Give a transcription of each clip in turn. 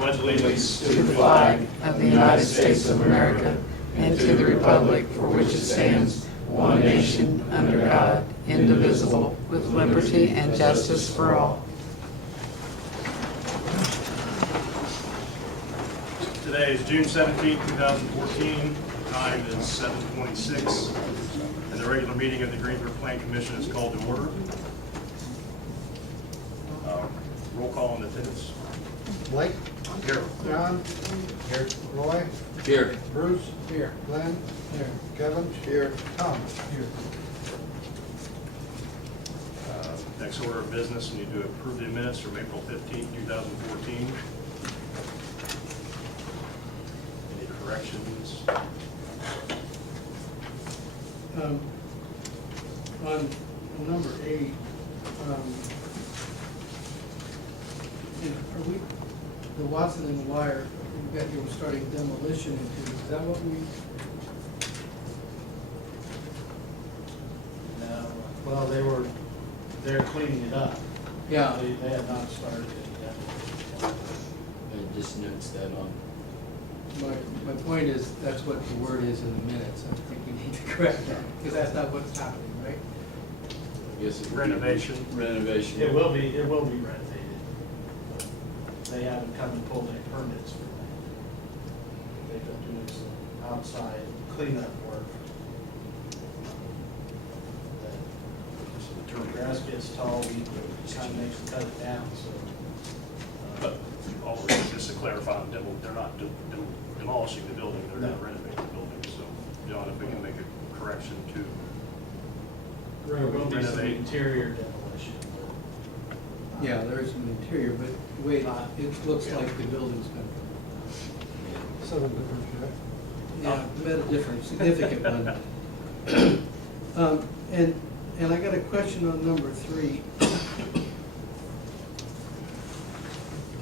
pledge allegiance to the flag of the United States of America and to the republic for which it stands, one nation, under God, indivisible, with liberty and justice for all. Today is June 17, 2014. Time is 7:26, and the regular meeting of the Greensburg Plan Commission is called to order. Roll call on attendance. Blake? Here. John? Here. Roy? Here. Bruce? Here. Glenn? Here. Kevin? Here. Tom? Here. Next order of business, we need to approve the minutes from April 15, 2014. Any corrections? On number 8, are we, the Watson and Wire, that you were starting demolition into, is that what we? No, well, they're cleaning it up. Yeah. They have not started it yet. It just notes that on. My point is, that's what the word is in the minutes. I think we need to correct that, because that's not what's happening, right? I guess it's Renovation. Renovation. It will be renovated. They haven't come and pulled any permits for that. They've been doing some outside cleanup work. The grass gets tall, we kind of makes them cut it down, so. But also, just to clarify, they're not demolishing the building, they're not renovating the building. So, John, if we can make a correction to There will be some renovate. interior demolition. Yeah, there is some interior, but wait, it looks like the building's gonna. Seven different, Yeah, but a different, significant one. And I got a question on number 3.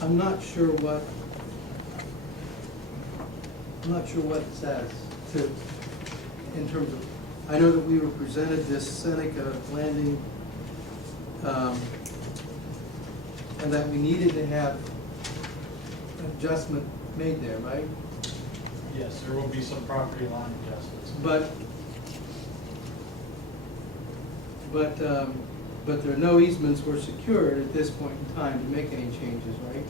I'm not sure what it says in terms of, I know that we were presented this Seneca Landing, and that we needed to have adjustment made there, right? Yes, there will be some property line adjustments. But there are no easements were secured at this point in time to make any changes, right?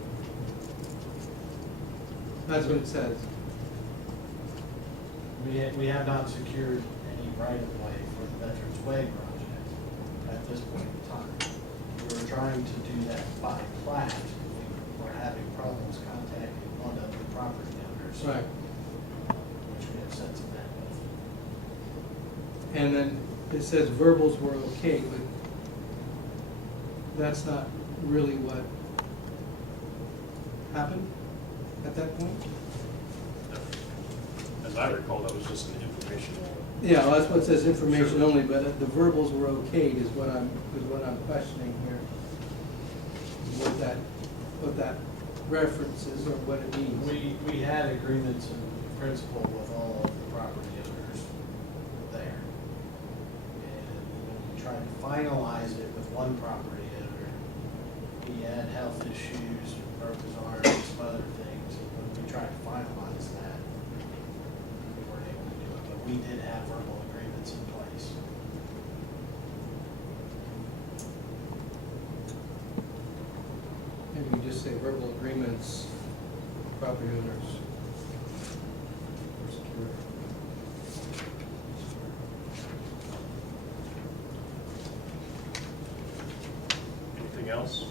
That's what it says. We have not secured any right-of-way for the Veterans Way project at this point in time. We were trying to do that by plat. We were having problems contacting one of the property owners. Right. Which we have since met with. And then it says verbals were okay, but that's not really what happened at that point? As I recall, that was just an informational. Yeah, well, that's what it says, information only, but the verbals were okayed is what I'm questioning here. What that references or what it means. We had agreements in principle with all of the property owners there. And when we tried to finalize it with one property owner, he had health issues, broke his arm, and some other things. And when we tried to finalize that, we weren't able to do it, but we did have verbal agreements in place. Maybe we just say verbal agreements, property owners. Anything else?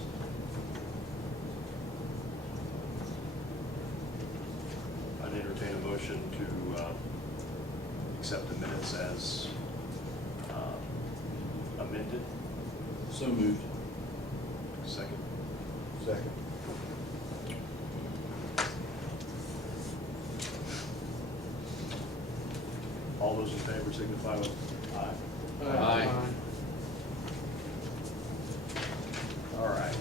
I'd entertain a motion to accept the minutes as amended. So moved. Second. Second. All those in favor signify with aye. Aye. All right.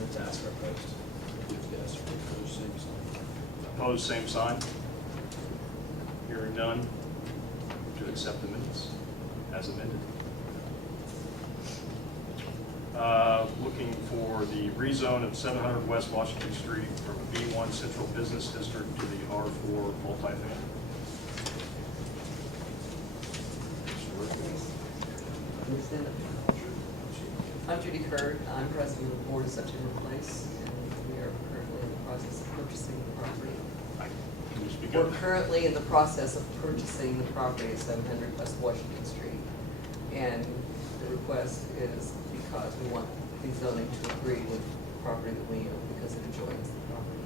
Let's ask our post. Yes, for those same sign. Opposed, same sign. Hearing none, to accept the minutes as amended. looking for the rezone of 700 West Washington Street from a B1 Central Business District to the R4 multifamily. I'm Judy Kurd. I'm president of the board of September Place, and we are currently in the process of purchasing the property. Can you speak We're up? currently in the process of purchasing the property at 700 West Washington Street. And the request is because we want the zoning to agree with the property that we own because it adjoins the property.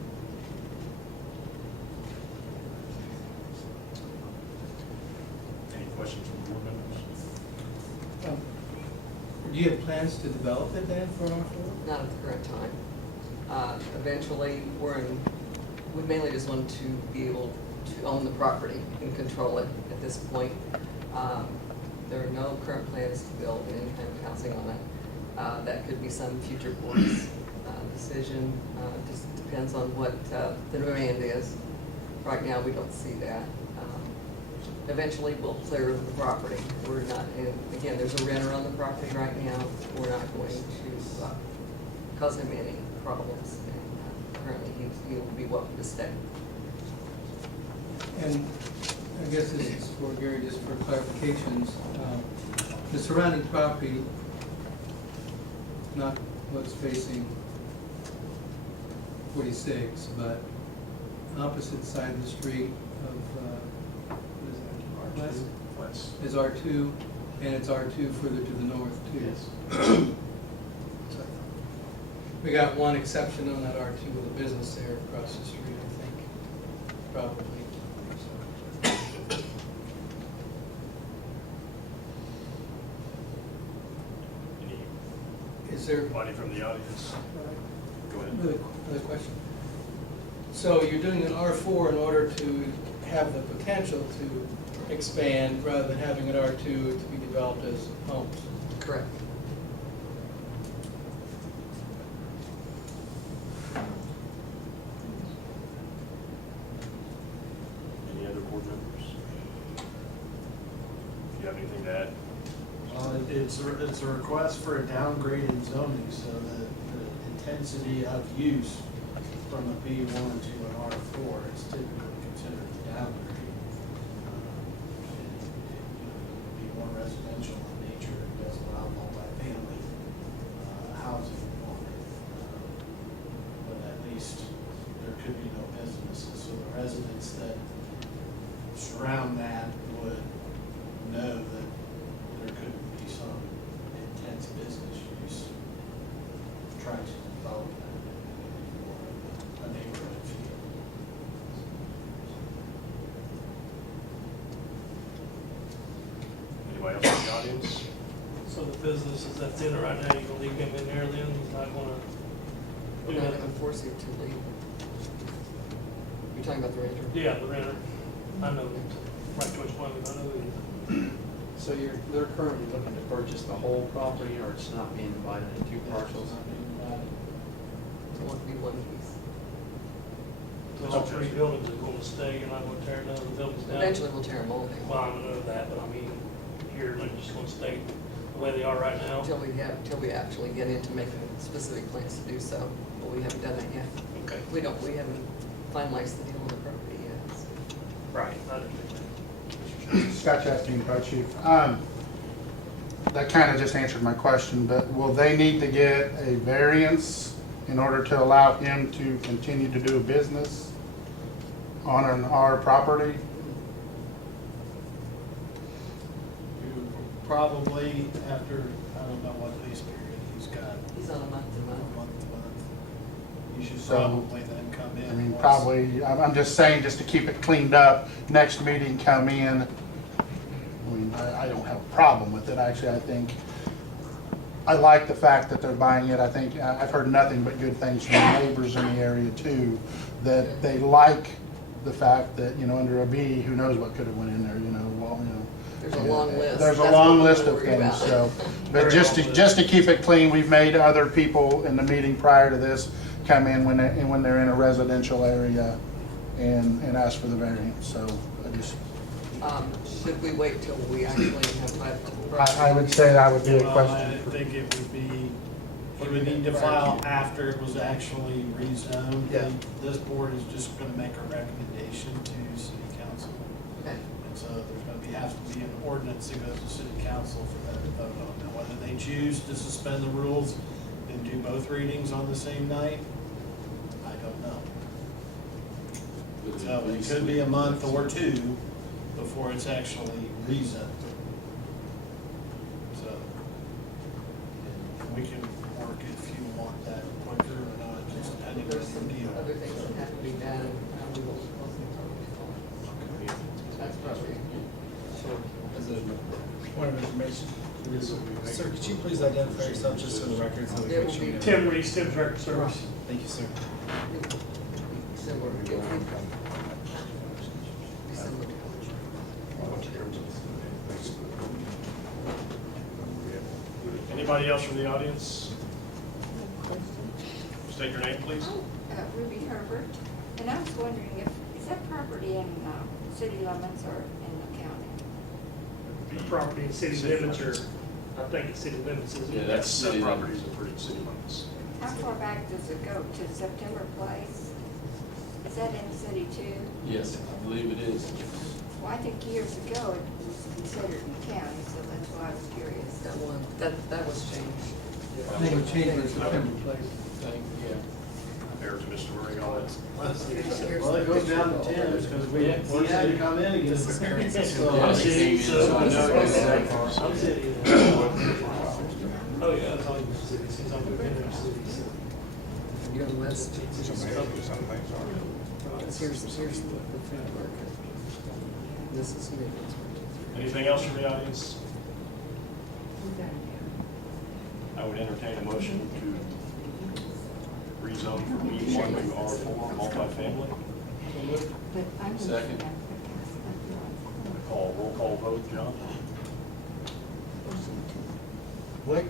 Any questions from board members? Do you have plans to develop it then for R4? Not at the current time. Eventually, we mainly just want to be able to own the property and control it at this point. There are no current plans to build any kind of housing on it. That could be some future board's decision. Just depends on what the demand is. Right now, we don't see that. Eventually, we'll clear the property. We're not, and again, there's a renter on the property right now. We're not going to cause him any problems. And currently, he will be welcome to stay. And I guess this is for Gary, just for clarifications. The surrounding property, not what's facing 46, but opposite side of the street of, what is that? West. Is R2, and it's R2 further to the north too. Yes. We got one exception on that R2 with a business there across the street, I think, probably. Is there Anybody from the audience? Go ahead. another question? So you're doing an R4 in order to have the potential to expand rather than having an R2 to be developed as homes? Correct. Any other board members? If you have anything to add? Well, it's a request for a downgraded zoning, so that the intensity of use from a B1 to an R4 is typically considered a downgrade. It would be more residential in nature, it does allow multifamily housing on it. But at least there could be no businesses, so the residents that surround that would know that there could be some intense business use, trying to develop that in more of a neighborhood feel. Anybody else in the audience? So the businesses that's in it right now, you gonna leave him in there then, he's not gonna We're do not going to nothing? force him to leave. You're talking about the renter? Yeah, the renter, I know, right to which one, I know he. So they're currently looking to purchase the whole property, or it's not being divided into two parcels? It won't be one piece. So all three buildings are gonna stay, you're not gonna tear none of the buildings down? Eventually, we'll tear them all down. Well, I know that, but I mean, here, they're just gonna stay the way they are right now? Until we actually get into making specific plans to do so, but we haven't done that yet. Okay. We haven't finalized the deal on the property yet. So. Right. I didn't think that. Scott Chastain, Fire Chief. That kind of just answered my question, but will they need to get a variance in order to allow him to continue to do a business on our property? You probably, after, I don't know what lease period he's got, He's on a month-to-month. month to month, you should So, probably then come in. I mean, once- probably, I'm just saying, just to keep it cleaned up, next meeting come in. I mean, I don't have a problem with it, actually. I like the fact that they're buying it. I think, I've heard nothing but good things from the neighbors in the area too, that they like the fact that, under a B, who knows what could have went in there, There's a long list. There's a That's long what list we're of worried things, about. so, but just to keep it clean, we've made other people in the meeting prior to this come in when they're in a residential area and ask for the variance, so I just, Should we wait till we actually have private property? I would say that would be a Well, I question. think it would be You would need to file after it was actually rezoned. Yeah. This board is just gonna make a recommendation to city council. Okay. And so there's gonna have to be an ordinance that goes to city council for that to vote on. Now, whether they choose to suspend the rules and do both readings on the same night, I don't know. So it could be a month or two before it's actually rezoned. So we can work if you want that quicker or not, just depending There's some on the deal. other things that have to be done. We will That's probably. Point of information. Sir, could you please identify yourself just for the record so we There can will make sure we be have- Tim Reese, Tim's Record Service. Thank you, sir. December. December. Anybody else from the audience? State your name, please. Ruby Herbert, and I was wondering is that property in city limits or in the county? The property in city limits or, I think it's city limits, isn't it? Yeah, that's That city property limits. is a pretty city limits. How far back does it go to September Place? Is that in the city too? Yes, I believe it is. Well, I think years ago it was considered in the county, so that's why I was curious. That was changed. I think we changed it to September Place. Yeah. Fair to Mr. Murray on it. Well, it goes down to 10 because we had to come in and get the variance. So- Yeah, see, so I know it's that far. I'm city. Oh, yeah, that's all you city, since I'm within the city. Your list. Here's the framework. This is me. Anything else from the audience? I would entertain a motion to rezone from E1 to R4 multifamily. But I'm. Second. Roll call vote, John? Blake,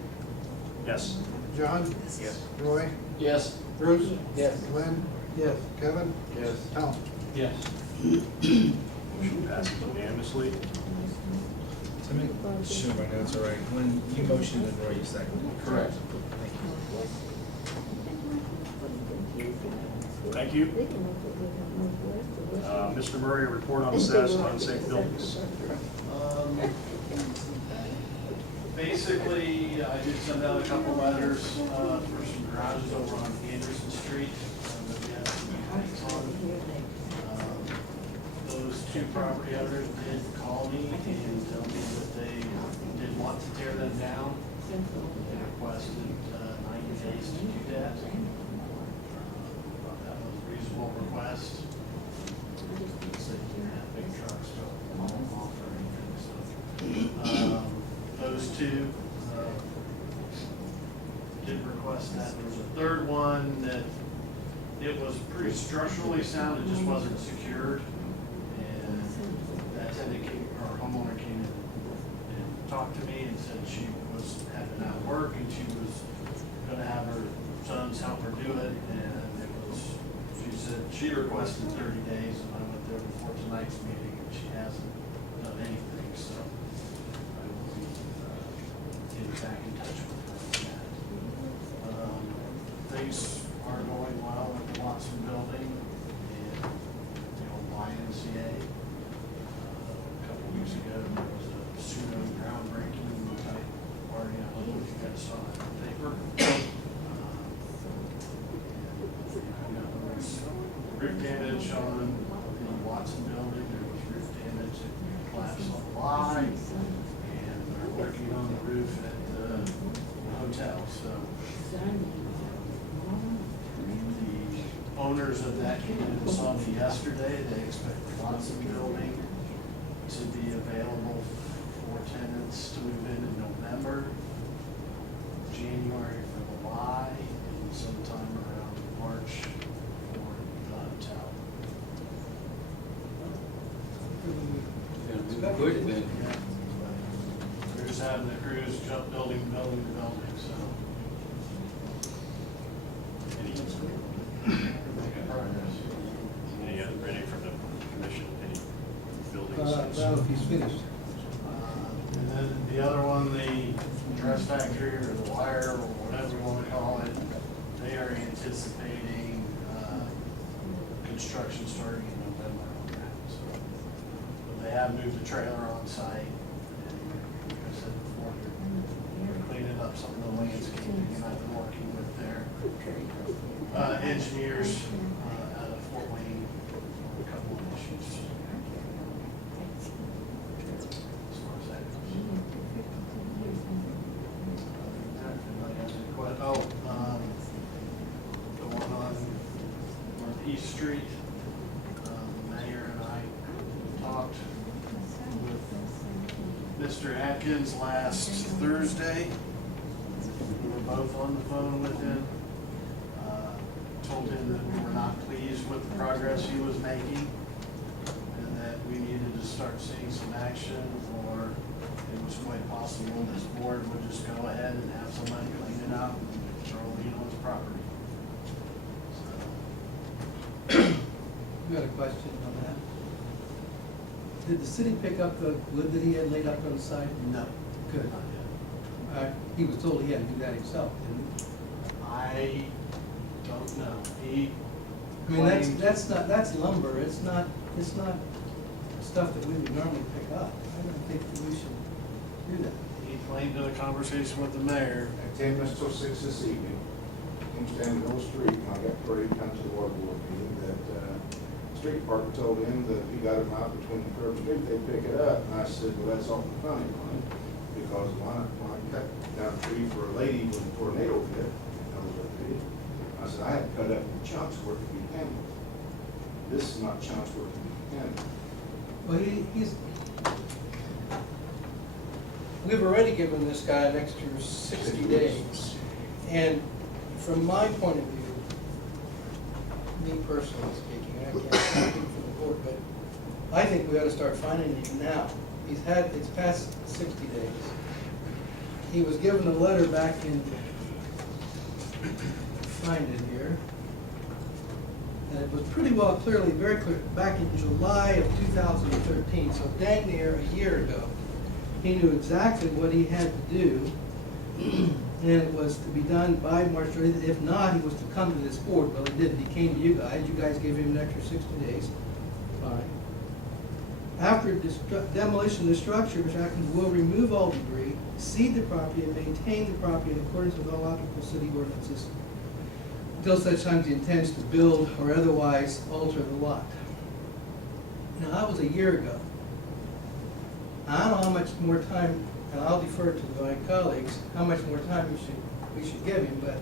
Yes. John, Yes. Roy, Yes. Bruce, Yes. Glenn, Yes. Kevin, Yes. Tom. Yes. Motion passes unanimously. To make sure my notes are right, when you motioned and Roy, you seconded. Correct. Thank you. Thank you. Mr. Murray, report on the status of unsafe buildings. Basically, I did send out a couple letters for some garages over on Anderson Street that we had some complaints on. Those two property owners did call me and tell me that they did want to tear them down. They requested 90 days to do that. Thought that was a reasonable request. So you can have big trucks go off or anything, so. Those two did request that. There was a third one that it was pretty structurally sound, it just wasn't secured. And that tenant came, or homeowner came in and talked to me and said she was having out work and she was gonna have her sons help her do it. And it was, she said, she requested 30 days and I went there before tonight's meeting and she hasn't done anything, so. I will be getting back in touch with her on that. Things are going well with the Watson building and the old YMCA. A couple weeks ago, there was a pseudo groundbreaking type party. I don't know if you guys saw that on paper. There was roof damage on the Watson building. There was roof damage that collapsed on the line. And they're working on the roof at the hotel, so. The owners of that came in and saw me yesterday. They expect the Watson building to be available for tenants to move in November, January for the Y, and sometime around March for the hotel. Quick then. Yeah. We're just having the crews jump building to building to building, so. Any other, any from the commission, any buildings? Well, if he's finished. And then the other one, the dress factory or the wire or whatever you want to call anticipating construction starting in November on that, so. But they have moved the trailer on site, and like I said before, they're cleaning up some of the landscaping, and I've been working with their engineers out of Fort Wayne on a couple of issues. As far as that goes. Anybody has any questions? The one on Northeast Street, the mayor and I talked with Mr. Atkins last Thursday. We were both on the phone with him. Told him that we were not pleased with the progress he was making, and that we needed to start seeing some action, or it was quite possible this board would just go ahead and have somebody clean it out and throw a lien on his property. So, You got a question on that? Did the city pick up the wood that he had laid up on the side? no, Good. not yet. He was told he had to do that himself, didn't he? I don't know. He I mean, claimed, that's lumber, it's not stuff that we would normally pick up. I don't think that we should do that. he claimed in a conversation with the mayor. At 10 minutes till 6 this evening, I'm standing on the street, and I got ready to come to the water board meeting, that street department told him that if he got them out between the curb and street, they'd pick it up. And I said, well, that's awful funny, Ronnie, because when I cut down a tree for a lady when the tornado hit, I said, I had to cut up in chunks where it could be handled. This is not chunks where it can be handled. Well, we've already given this guy an extra 60 days. And from my point of view, me personally speaking, I can't speak for the board, but I think we ought to start finding him now. It's past 60 days. He was given a letter back in, find it here. And it was pretty well very clear, back in July of 2013, so dang near a year ago. He knew exactly what he had to do, and it was to be done by March 30th. If not, he was to come to this board. Well, he didn't. He came to you guys. You guys gave him an extra 60 days. Fine. After demolition of the structure, Mr. Atkins will remove all debris, seed the property, and maintain the property in accordance with all applicable city ordinances until such time as he intends to build or otherwise alter the lot. Now, that was a year ago. I don't know how much more time, and I'll defer to my colleagues, how much more time we should give him, but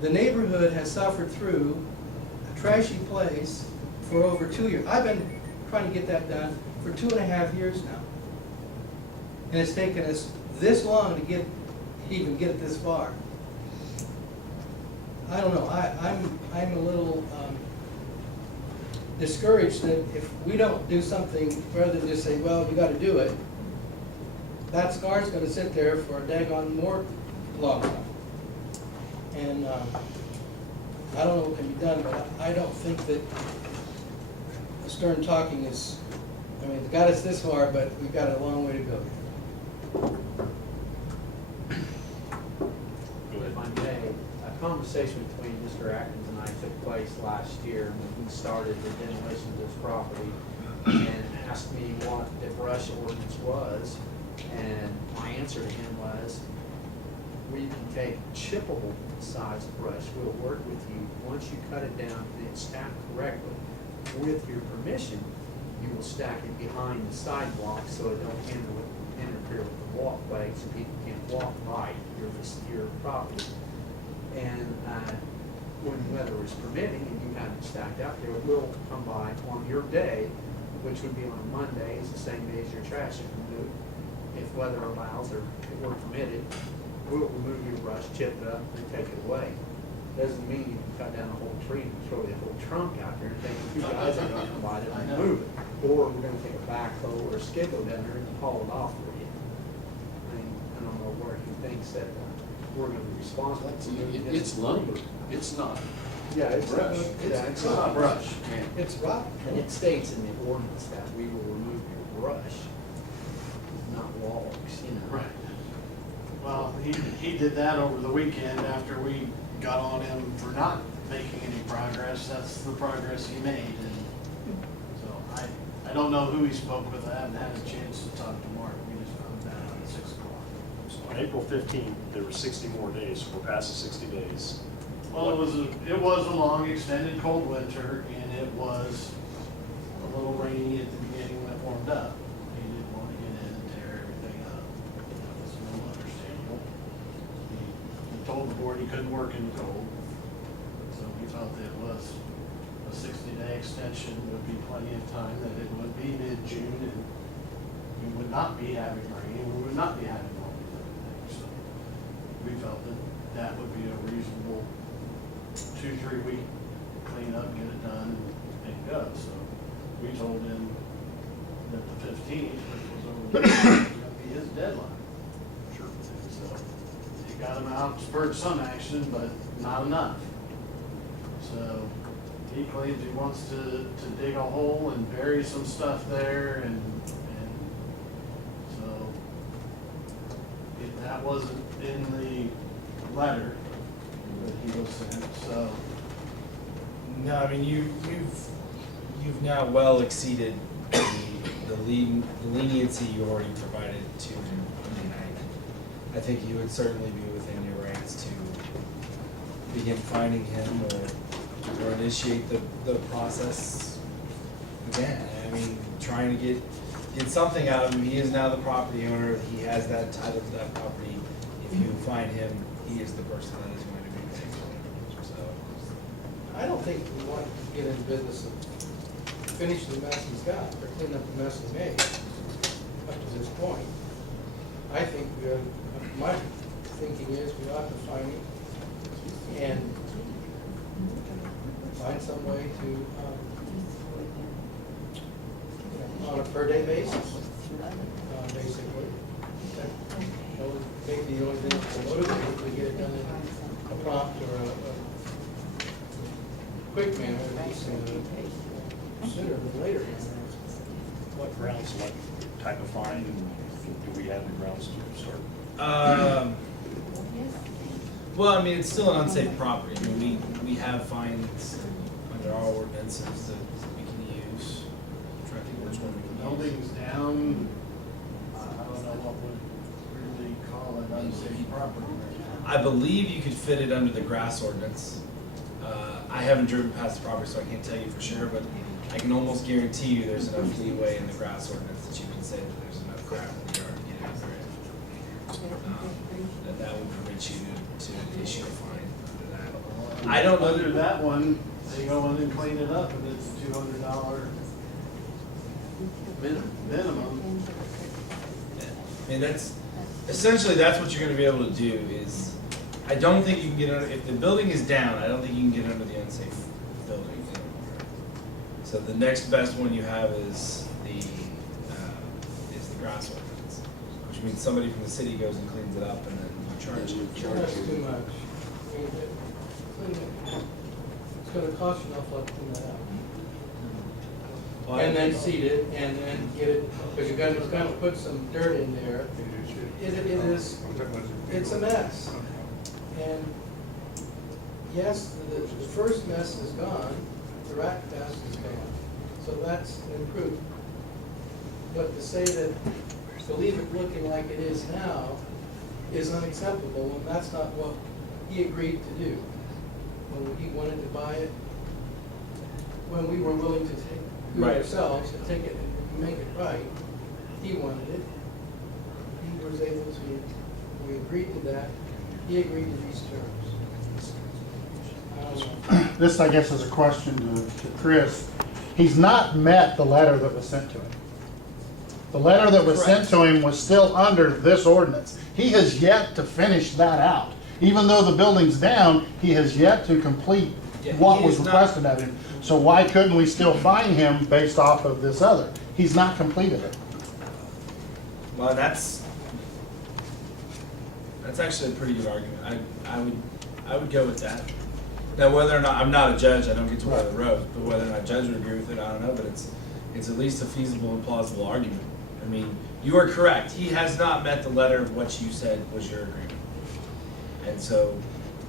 the neighborhood has suffered through a trashy place for over 2 years. I've been trying to get that done for 2.5 years now. And it's taken us this long to even get it this far. I don't know, I'm a little discouraged that if we don't do something, rather than just say, well, you gotta do it, that scar's gonna sit there for a daggone more long time. And I don't know what can be done, but I don't think that stern talking is, I mean, it's got us this far, but we've got a long way to go. If I may, a conversation between Mr. Atkins and I took place last year when he started the demolition of this property and asked me what the brush ordinance was, and my answer to him was, we can take chippable size brush. We'll work with you. Once you cut it down and it's stacked correctly, with your permission, you will stack it behind the sidewalk so it don't interfere with the walkway, so people can't walk by your property. And when weather is permitting and you have it stacked out there, we'll come by on your day, which would be on a Monday, it's the same day as your trash is removed. If weather allows or if we're permitted, we'll remove your brush, chip it up, and take it away. Doesn't mean you can cut down a whole tree and throw the whole trunk out there and think you guys are gonna come by it and remove it. Or we're gonna take a backhoe or a skid go down there and haul it off for you. I mean, I don't know where he thinks that we're gonna be responsible for moving it. It's lumber, it's not. Yeah, it's brush. It's not brush. It's rock. And it states in the ordinance that we will remove your brush, not logs, you know. Right. Well, he did that over the weekend after we got on not making any progress, that's the progress he made. And so I don't know who he spoke with. I haven't had a chance to talk to Mark. We just found that out at 6 o'clock. So on April 15th, there were 60 more days, so we're past the 60 days. Well, it was a long, extended cold winter, and it was a little rainy at the beginning when it warmed up. He didn't want to get in and tear everything up. That was a little understandable. He told the board he couldn't work in the cold, so we felt that it was a 60-day extension would be plenty of time, that it would be mid-June, and we would not be having rain, and we would not be having all these other things. So we felt that that would be a reasonable 2-3 week clean up, get it done, and go. So we told him that the 15th, which was over the weekend, was going to be his deadline. Sure. So he got him out, spurred some action, but not enough. So he claims he wants to dig a hole and bury some stuff there, and so that wasn't in the letter that he was sent, so. No, I mean, you've now well exceeded the leniency you already provided to him Monday night. I think you would certainly be within your rights to begin finding him or initiate the process again. I mean, trying to get something out of him. He is now the property owner. He has that title to that property. If you find him, he is the person that is going to be paying for it. So. I don't think we want to get into business of finish the mess he's got, or clean up the mess he made up to this point. I think my thinking is we ought to find him and find some way to, on a per day basis, basically. That would maybe the only thing to motivate if we get it done in a prompt or a quick manner, at least sooner than later. What grounds, what type of fine do we have in grounds to start? Well, I mean, it's still an unsafe property. I mean, we have fines under our ordinances that we can use. I'm trying to think which one we can use. Buildings down, I don't know what would really call it unsafe property. I believe you could fit it under the grass ordinance. I haven't driven past the property, so I can't tell you for sure, but I can almost guarantee you there's enough leeway in the grass ordinance that you can say that there's enough crap in the yard to get it over it. That would permit you to issue a fine under that. I don't know. Under that one, they go in and clean it up, and it's a $200 minimum. I mean, that's what you're gonna be able to do is, I don't think you can get under, if the building is down, I don't think you can get under the unsafe building anymore. So the next best one you have is the grass ordinance, which means somebody from the city goes and cleans it up and then you charge you. That's too much. I mean, it's gonna cost you an awful lot to clean that out. Well, And then seed it, and then get it, because you're gonna put some dirt in there. It's a mess. And yes, the first mess is gone, the rat nest is gone, so that's improved. But to say that, to leave it looking like it is now is unacceptable, and that's not what he agreed to do. When he wanted to buy it, when we were willing to do it ourselves, to take it and make it right, he wanted it. He was able to, we agreed to that, he agreed to these terms. I don't know. This, I guess, is a question to Chris. He's not met the letter that was sent to him. The letter that was sent to him was still under this ordinance. He has yet to finish that out. Even though the building's down, he has yet to complete what was requested of him. So why couldn't we still fine him based off of this other? He's not completed it. Well, that's actually a pretty good argument. I would go with that. Now, whether or not, I'm not a judge, I don't get to wear the robe, but whether or not a judge would agree with it, I don't know, but it's at least a feasible and plausible argument. I mean, you are correct. He has not met the letter of what you said was your agreement. And so,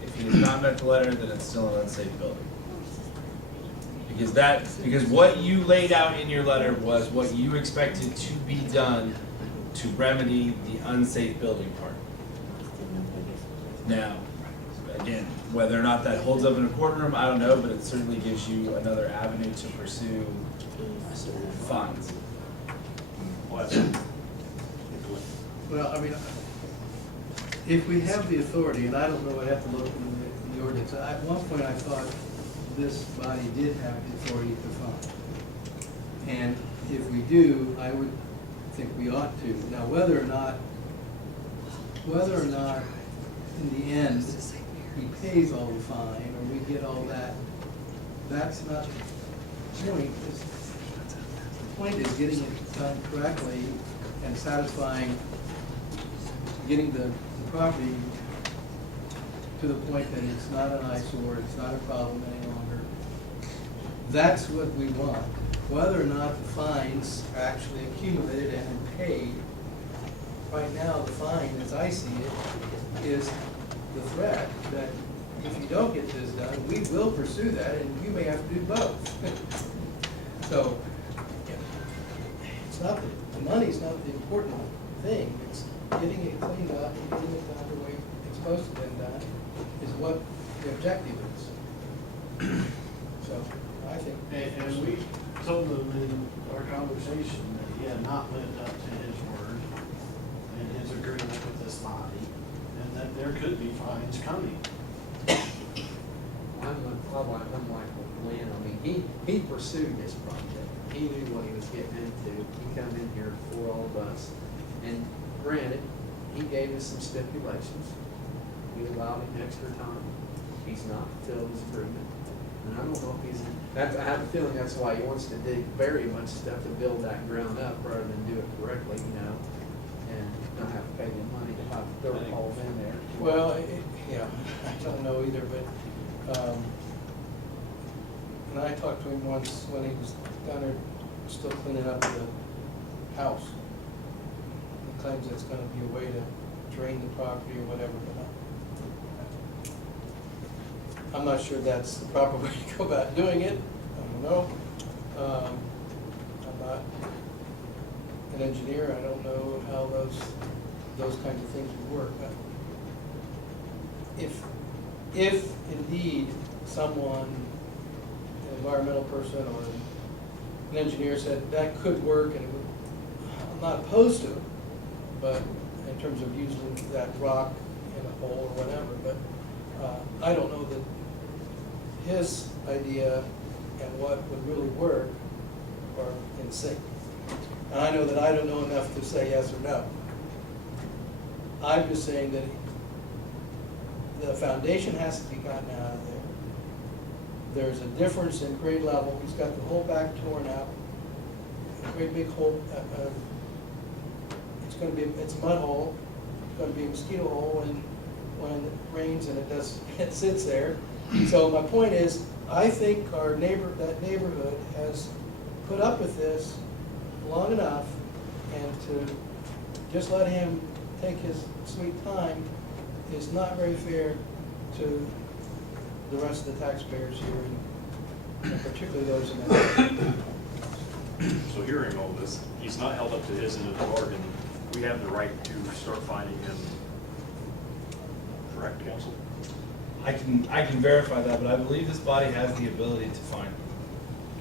if If he has not met the letter, then it's still an unsafe building. Because what you laid out in your letter was what you expected to be done to remedy the unsafe building part. Now, again, whether or not that holds up in a courtroom, I don't know, but it certainly gives you another avenue to pursue fines. Well, that's- Well, I mean, if we have the authority, and I don't know, I'd have to look in the ordinance. At one point, I thought this body did have the authority to fine. And if we do, I would think we ought to. Now, whether or not in the end, he pays all the fine, or we get all that, that's not the point. The point is getting it done correctly and satisfying, getting the property to the point that it's not an eyesore, it's not a problem any longer. That's what we want. Whether or not the fines are actually accumulated and paid, right now, the fine, as I see it, is the threat that if you don't get this done, we will pursue that, and you may have to do both. So, it's not, the money's not the important thing, it's getting it cleaned up and getting it done the way it's supposed to be done is what the objective is. So, I think. And we told him in our conversation that he had not lived up to his word and his agreement with this body, and that there could be fines coming. I'm like Lynn, I mean, he pursued this project. He knew what he was getting into. He come in here for all of us. And granted, he gave us some stipulations. We allowed him extra time. He's not fulfilled his agreement. And I don't know if he's, I have a feeling that's why he wants to dig very much stuff to build that ground up rather than do it correctly, you know, and not have to pay the money to have dirt hauled in there. Well, yeah, I don't know either, but, and I talked to him once when he was down there still cleaning up the house. He claims it's gonna be a way to drain the property or whatever, but I'm not sure that's the proper way to go about doing it. I don't know. I'm not an engineer. I don't know how those kinds of things would work. If indeed someone, an environmental person or an engineer said that could work and it would, I'm not opposed to it, but in terms of using that rock in a hole or whatever, but I don't know that his idea and what would really work are in sync. And I know that I don't know enough to say yes or no. I'm just saying that the foundation has to be gotten out of there. There's a difference in grade level. He's got the whole back torn out, a great big hole. It's going to be, it's a mud hole. It's going to be a mosquito hole, and when it rains and it sits there. So my point is, I think that neighborhood has put up with this long enough, and to just let him take his sweet time is not very fair to the rest of the taxpayers here, and particularly those in the So hearing all this, he's not held up to his end of the bargain. We have the right to start finding him. Correct, counsel? I can verify that, but I believe this body has the ability to fine.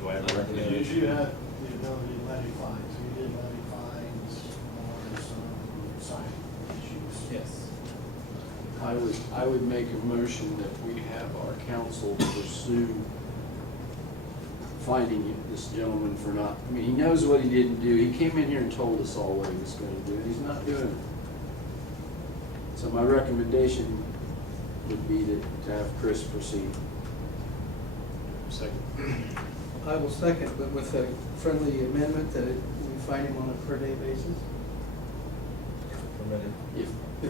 Do I have a You recommendation? have the ability to levy fines. We did levy fines for some sign issues. Yes. I would make a motion that we have our council pursue finding this gentleman for not, I mean, he knows what he didn't do. He came in here and told us all what he was going to do, and he's not doing it. So my recommendation would be to have Chris proceed. Second. I will second, but with a friendly amendment that we find him on a per-day basis, Permitted. if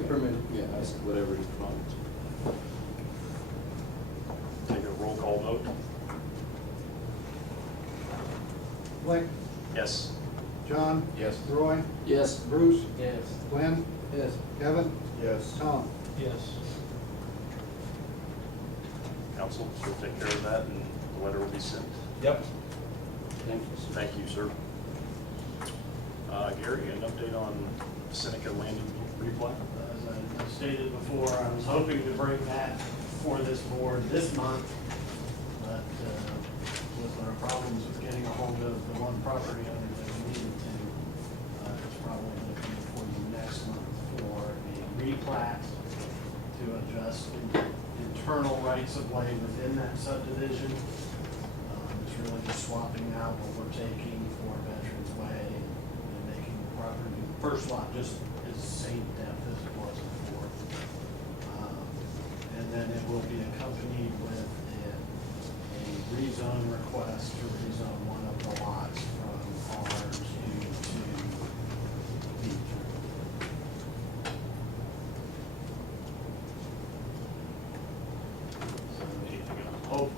permitted. Yeah, whatever he promised. Take a roll call vote. Blake, Yes. John? Yes. Roy? Yes. Bruce? Yes. Glenn? Yes. Kevin? Yes. Tom? Yes. council, so we'll take care of that, and the letter will be sent. Yep. Thank you, sir. Thank you, sir. Gary, an update on Seneca Landing Replat? As I stated before, I was hoping to bring that for this board this month, but with our problems with getting a hold of the one property owner that we needed to, it's probably going to come before you next month for a replat to adjust internal rights of way within that subdivision. It's really just swapping out what we're taking for Veterans Way and making the property, first lot just is the same depth as it was before. And then it will be accompanied with a rezone request to rezone one of the lots from R2 to B3.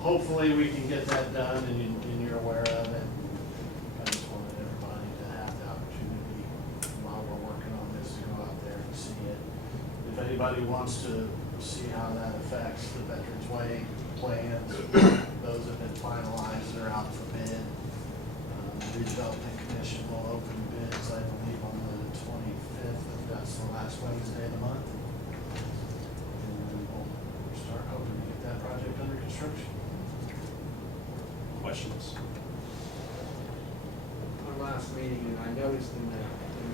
Hopefully we can get that done and you're aware of it. I just wanted everybody to have the opportunity while we're working on this to go out there and see it. If anybody wants to see how that affects the Veterans Way plans, those have been finalized, they're out for bid. The Redevelopment Commission will open bids, I believe, on the 25th, if that's the last Wednesday of the month. And then we'll start hoping to get that project under construction. Questions? Our last meeting, and I noticed in the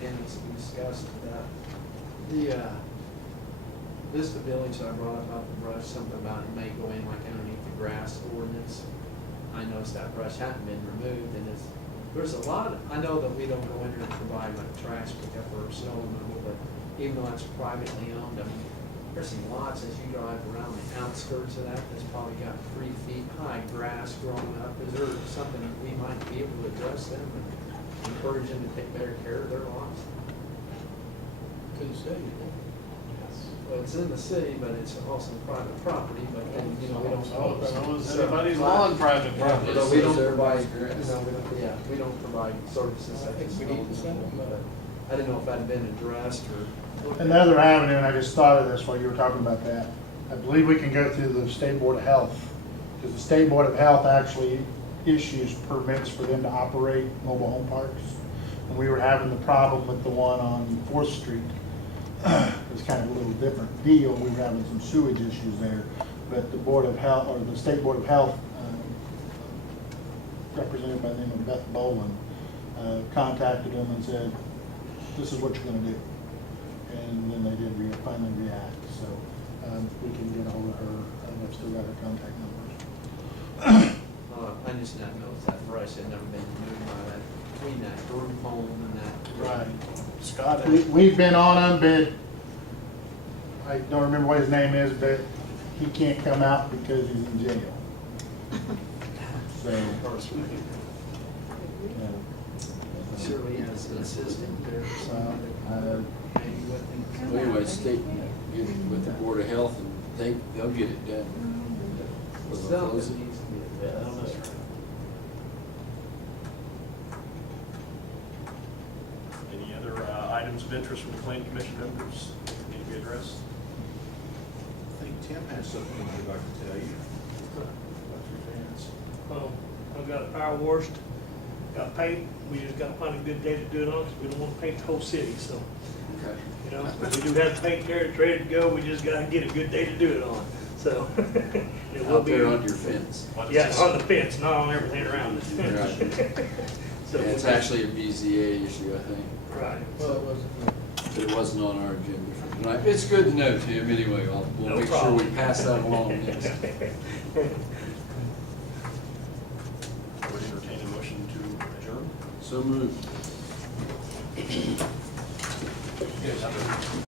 minutes we discussed that the Vista Village, I brought up about the brush, something about it may go in like underneath the grass ordinance. I noticed that brush hadn't been removed, and there's a lot of, I know that we don't go in there and provide like trash pickup or snow removal, but even though it's privately owned, I mean, there's some lots as you drive around the outskirts of that that's probably got 3 feet high grass growing up. Is there something we might be able to address them and encourage them to take better care of their lots? Couldn't say, Well, it's in the city, but it's also private property, but then, you know, we don't. So is anybody's lawn private property? But we don't Everybody's provide, grass. no, we don't, yeah, we don't provide services such as. we need to send them, but I didn't know if that had been addressed or. Another avenue, and I just thought of this while you were talking about that, I believe we can go through the State Board of Health, because the State Board of Health actually issues permits for them to operate mobile home parks. And we were having the problem with the one on 4th Street. It was kind of a little different deal. We were having some sewage issues there. But the Board of Health, or the State Board of Health, represented by the name of Beth Boland, contacted them and said, this is what you're going to do. And then they did finally react. So we can get a hold of her. I've still got her contact numbers. I just not know if that brush had never been removed by that, between that group home and that. Right. Scott, We've been on them, but I don't remember what his name is, but he can't come out because he's in jail. So, yeah. Surely has an assistant there, so maybe with him. Well, anyway, state, get with the Board of Health and they'll get it done. Will they Still, close it it? needs to be yeah, addressed. that's right. Any other items of interest from the Planning Commission members that need to be addressed? I think Tim has something he'd like to tell you about your fence. I've got it power washed, got paint, we just gotta find a good day to do it on, because we don't wanna paint the whole city, so, Okay. you know, we do have paint there, it's ready to go, we just gotta get a good day to do it on, so. It will Out be. there on your fence. What is Yeah, this? on the fence, not on everything around it. Right. So Yeah, it's we'll- actually a BZA issue, I think, Right. Well, it wasn't. but it wasn't on our agenda for tonight. It's good to know, Tim, anyway. We'll No make sure problem. we pass that along next. I would entertain a motion to adjourn. So moved.